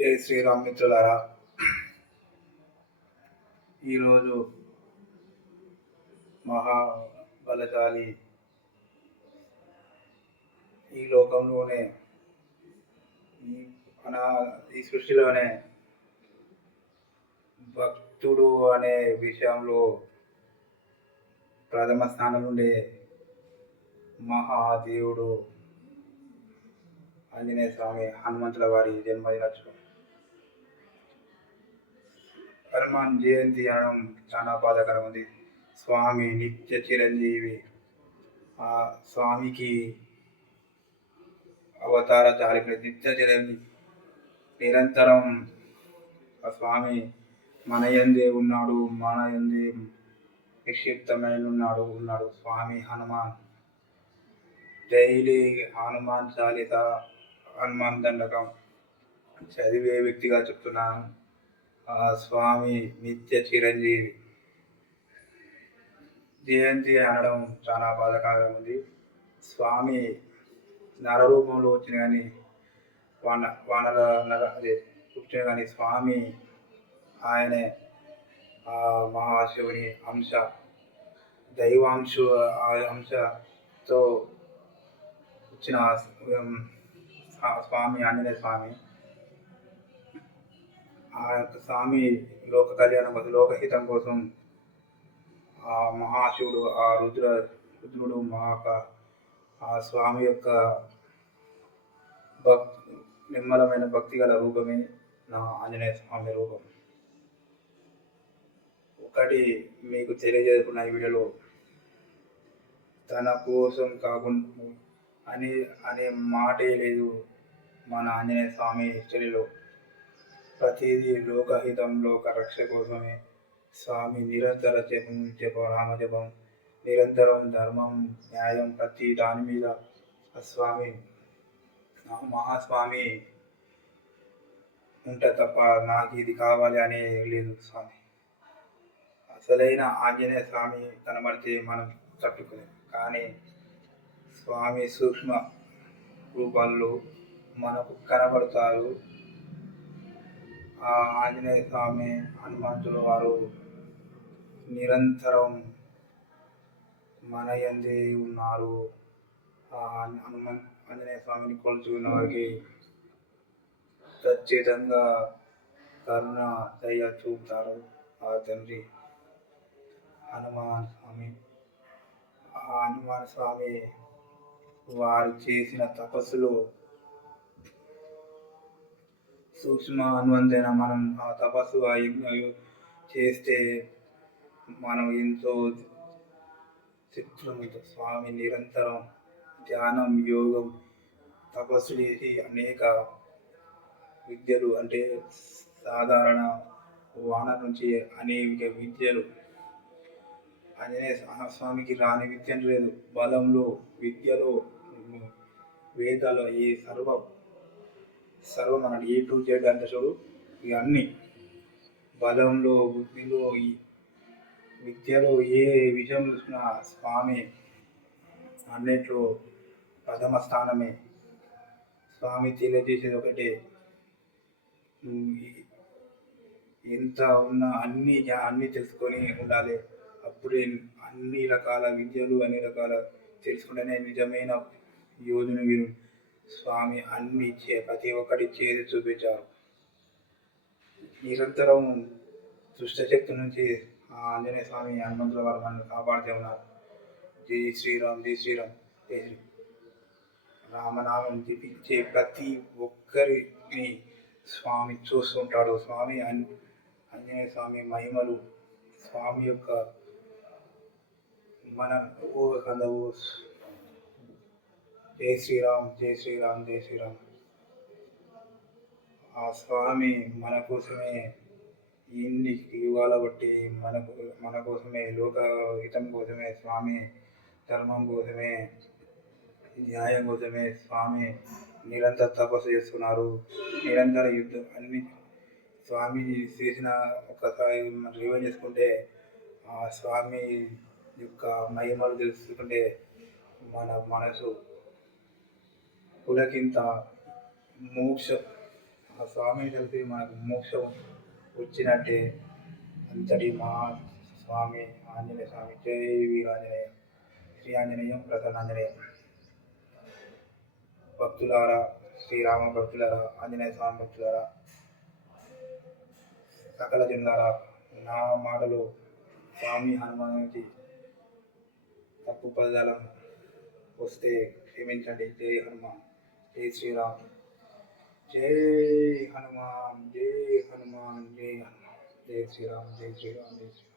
జై శ్రీరామ్ మిత్రులారా, ఈరోజు మహాబలశాలి ఈ లోకంలోనే ఈ సృష్టిలోనే భక్తుడు అనే విషయంలో ప్రథమ స్థానం ఉండే మహాదేవుడు ఆంజనేయ స్వామి హనుమంతుల వారి జన్మదినోత్సవం. హనుమాన్ జయంతి అనడం చాలా బాధాకరం ఉంది. స్వామి నిత్య చిరంజీవి. ఆ స్వామికి అవతార చారిత్ర నిత్య చిరంజీవి. నిరంతరం ఆ స్వామి మన యందే ఉన్నాడు, మన యందే నిక్షిప్తమైన ఉన్నాడు స్వామి హనుమాన్. డైలీ హనుమాన్ చాలీస, హనుమాన్ దండకం చదివే వ్యక్తిగా చెప్తున్నాను. ఆ స్వామి నిత్య చిరంజీవి జయంతి అనడం చాలా బాధాకరంగా ఉంది. స్వామి నరరూపంలో వచ్చిన కానీ వచ్చిన కానీ స్వామి ఆయనే ఆ మహాశివుని అంశ, దైవాంశు అంశతో వచ్చిన స్వామి ఆంజనేయ స్వామి. ఆ యొక్క స్వామి లోక కళ్యాణం కోసం, లోకహితం కోసం ఆ మహాశివుడు, ఆ రుద్రుడు ఆ స్వామి యొక్క నిర్మలమైన భక్తి గల రూపమే నా ఆంజనేయ స్వామి రూపం. ఒకటి మీకు తెలియజేసుకున్న ఈ వీడియోలో, తన కోసం కాకుండా అనే మాటే లేదు మన ఆంజనేయ స్వామి హిస్టరీలో. ప్రతిదీ లోకహితం, లోక రక్ష కోసమే స్వామి నిరంతర రామజపం, నిరంతరం ధర్మం, న్యాయం, ప్రతి దాని మీద స్వామి మహాస్వామి ఉంటే తప్ప నాకు ఇది కావాలి అనే లేదు స్వామి. అసలైన ఆంజనేయ స్వామి కనబడితే మనం తట్టుకోలేము, కానీ స్వామి సూక్ష్మ రూపాల్లో మనకు కనబడతారు. ఆ ఆంజనేయ స్వామి హనుమంతుల వారు నిరంతరం మన యందే ఉన్నారు. ఆ ఆంజనేయ స్వామిని కొలుచుకున్న వారికి ఖచ్చితంగా కరుణ దయ చూపుతారు ఆ తండ్రి హనుమాన్ స్వామి. ఆ హనుమాన్ స్వామి వారు చేసిన తపస్సులో సూక్ష్మ హనుమంతైన మనం ఆ తపస్సు చేస్తే మనం ఎంతో శక్తులమవుతాం. స్వామి నిరంతరం ధ్యానం, యోగం, తపస్సు చేసి అనేక విద్యలు, అంటే సాధారణ వానర నుంచి అనేక విద్యలు, ఆంజనేయ స్వామికి రాని విద్య లేదు. బలంలో, విద్యలో, వేదాలు, ఈ సర్వం అన్నాడు. A to Z అంటే చూడు, ఇక అన్ని బలంలో, బుద్ధిలో, విద్యలో ఏ విషయం చూసినా స్వామి అన్నిట్లో ప్రథమ స్థానమే. స్వామి తెలియజేసేది ఒకటే, ఎంత ఉన్నా అన్నీ తెలుసుకొని ఉండాలి. అప్పుడే అన్ని రకాల విద్యలు, అన్ని రకాల తెలుసుకుంటేనే నిజమైన యోధుని వీరు. స్వామి అన్ని ప్రతి ఒక్కటి చేసి చూపించారు. నిరంతరం దుష్టశక్తి నుంచి ఆంజనేయ స్వామి హనుమంతుల వారు మనల్ని కాపాడుతూ ఉన్నారు. జై శ్రీరామ్, జై శ్రీరామ్, జై శ్రీ రామనామం జపించే ప్రతి ఒక్కరిని స్వామి చూస్తుంటాడు. స్వామి ఆంజనేయ స్వామి మహిమలు, స్వామి యొక్క మన కందవు. జై శ్రీరామ్, జై శ్రీరామ్, జై శ్రీరామ్. ఆ స్వామి మన కోసమే ఎన్ని యుగాల బట్టి మన కోసమే, లోక హితం కోసమే, స్వామి ధర్మం కోసమే, న్యాయం కోసమే స్వామి నిరంతర తపస్సు చేస్తున్నారు. నిరంతర యుద్ధం అన్ని స్వామి చేసిన ఒకసారి మనం రివైండ్ చేసుకుంటే, ఆ స్వామి యొక్క మహిమలు తెలుసుకుంటే మన మనసు పులకింత మోక్ష ఆ స్వామిని కలిపి మనకు మోక్షం వచ్చినట్టే. అంతటి మా స్వామి ఆంజనేయ స్వామి. జై వీరాంజనేయ. శ్రీ ఆంజనేయం ప్రసన్నాంజనేయం. భక్తులారా, శ్రీరామ భక్తులారా, ఆంజనేయ స్వామి భక్తులారా, సకల జనులారా, నా మాటలు స్వామి హనుమానునికి తప్పు పదాలను వస్తే క్షమించండి. జై హనుమాన్, జై శ్రీరామ్, జై హనుమాన్, జై హనుమాన్, జై హనుమాన్, జై శ్రీరామ్, జై శ్రీరామ్, జై శ్రీరామ్.